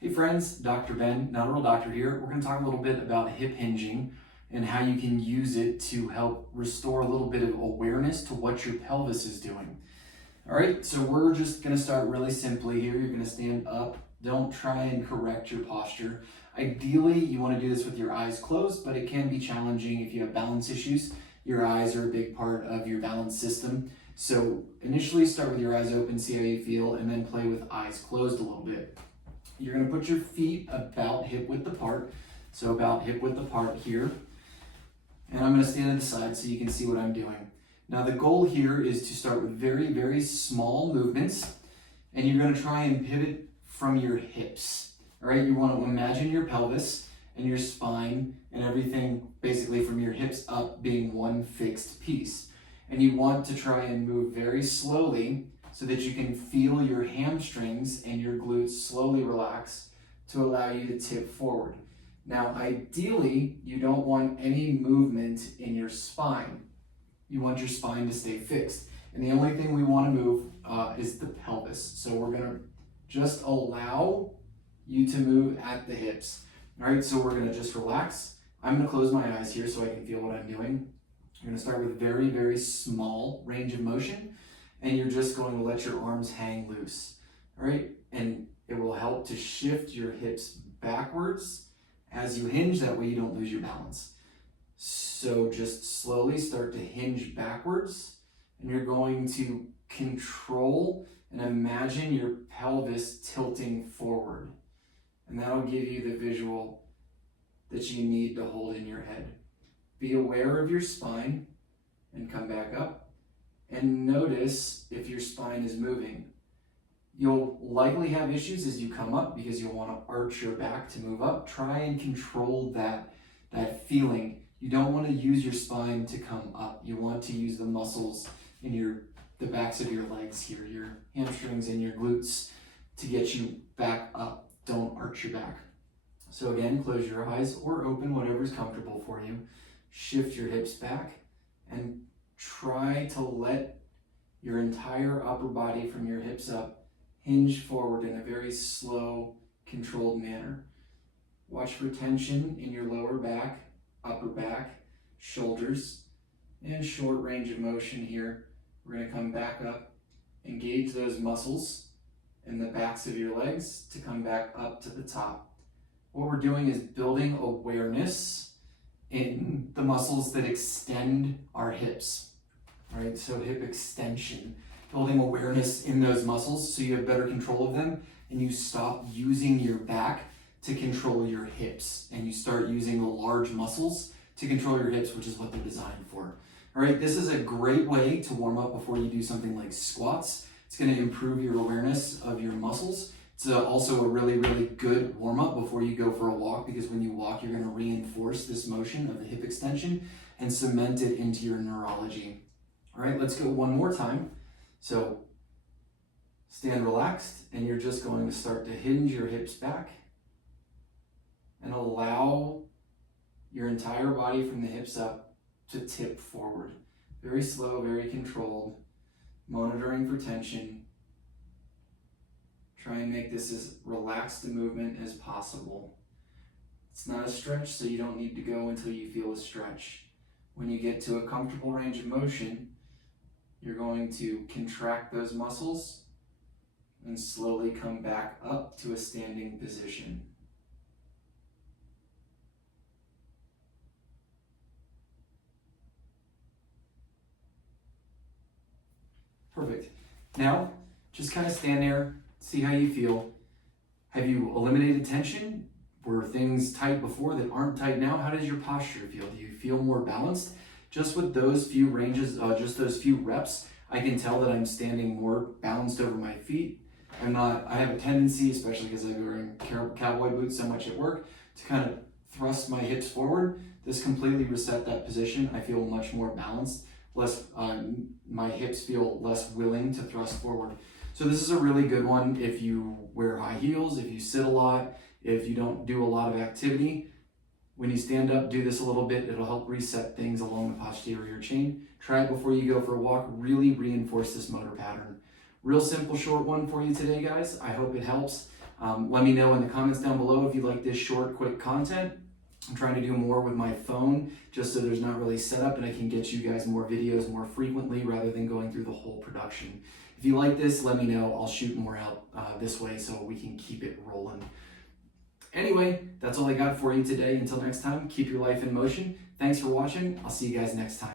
Hey friends, Dr. Ben, not a real doctor here. We're going to talk a little bit about hip hinging and how you can use it to help restore a little bit of awareness to what your pelvis is doing. All right, so we're just going to start really simply here. You're going to stand up. Don't try and correct your posture. Ideally, you want to do this with your eyes closed, but it can be challenging if you have balance issues. Your eyes are a big part of your balance system. So initially start with your eyes open, see how you feel, and then play with eyes closed a little bit. You're going to put your feet about hip width apart, so about hip width apart here. And I'm going to stand at the side so you can see what I'm doing. Now the goal here is to start with very, very small movements, and you're going to try and pivot from your hips. All right, you want to imagine your pelvis and your spine and everything basically from your hips up being one fixed piece. And you want to try and move very slowly so that you can feel your hamstrings and your glutes slowly relax to allow you to tip forward. Now, ideally, you don't want any movement in your spine. You want your spine to stay fixed. And the only thing we want to move is the pelvis. So we're going to just allow you to move at the hips. All right, so we're going to just relax. I'm going to close my eyes here so I can feel what I'm doing. You're going to start with very, very small range of motion. And you're just going to let your arms hang loose, all right? And it will help to shift your hips backwards as you hinge, that way you don't lose your balance. So just slowly start to hinge backwards, and you're going to control and imagine your pelvis tilting forward. And that'll give you the visual that you need to hold in your head. Be aware of your spine and come back up. And notice if your spine is moving. You'll likely have issues as you come up because you'll want to arch your back to move up. Try and control that feeling. You don't want to use your spine to come up. You want to use the muscles in the backs of your legs here, your hamstrings and your glutes, to get you back up. Don't arch your back. So again, close your eyes or open, whatever's comfortable for you. Shift your hips back and try to let your entire upper body from your hips up hinge forward in a very slow, controlled manner. Watch for tension in your lower back, upper back, shoulders, and short range of motion here. We're going to come back up, engage those muscles in the backs of your legs to come back up to the top. What we're doing is building awareness in the muscles that extend our hips. All right, so hip extension, building awareness in those muscles so you have better control of them, and you stop using your back to control your hips, and you start using the large muscles to control your hips, which is what they're designed for. All right, this is a great way to warm up before you do something like squats. It's going to improve your awareness of your muscles. It's also a really, really good warm-up before you go for a walk, because when you walk, you're going to reinforce this motion of the hip extension and cement it into your neurology. All right, let's go one more time. So stand relaxed, and you're just going to start to hinge your hips back and allow your entire body from the hips up to tip forward. Very slow, very controlled, monitoring for tension. Try and make this as relaxed a movement as possible. It's not a stretch, so you don't need to go until you feel a stretch. When you get to a comfortable range of motion, you're going to contract those muscles and slowly come back up to a standing position. Perfect. Now, just kind of stand there. See how you feel. Have you eliminated tension? Were things tight before that aren't tight now? How does your posture feel? Do you feel more balanced? Just with those few ranges, just those few reps, I can tell that I'm standing more balanced over my feet. I have a tendency, especially because I'm wearing cowboy boots so much at work, to kind of thrust my hips forward. This completely reset that position. I feel much more balanced. My hips feel less willing to thrust forward. So this is a really good one if you wear high heels, if you sit a lot, if you don't do a lot of activity. When you stand up, do this a little bit. It'll help reset things along the posterior chain. Try it before you go for a walk. Really reinforce this motor pattern. Real simple, short one for you today, guys. I hope it helps. Let me know in the comments down below if you like this short, quick content. I'm trying to do more with my phone just so there's not really setup and I can get you guys more videos more frequently rather than going through the whole production. If you like this, let me know. I'll shoot more out this way so we can keep it rolling. Anyway, that's all I got for you today. Until next time, keep your life in motion. Thanks for watching. I'll see you guys next time.